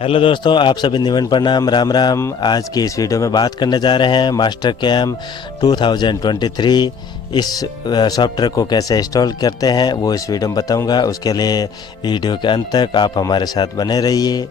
हेलो दोस्तों, आप सभी निवन प्रणाम, राम राम। आज की इस वीडियो में बात करने जा रहे हैं मास्टर कैम 2023। इस सॉफ्टवेयर को कैसे इंस्टॉल करते हैं वो इस वीडियो में बताऊंगा। उसके लिए वीडियो के अंत तक आप हमारे साथ बने रहिए।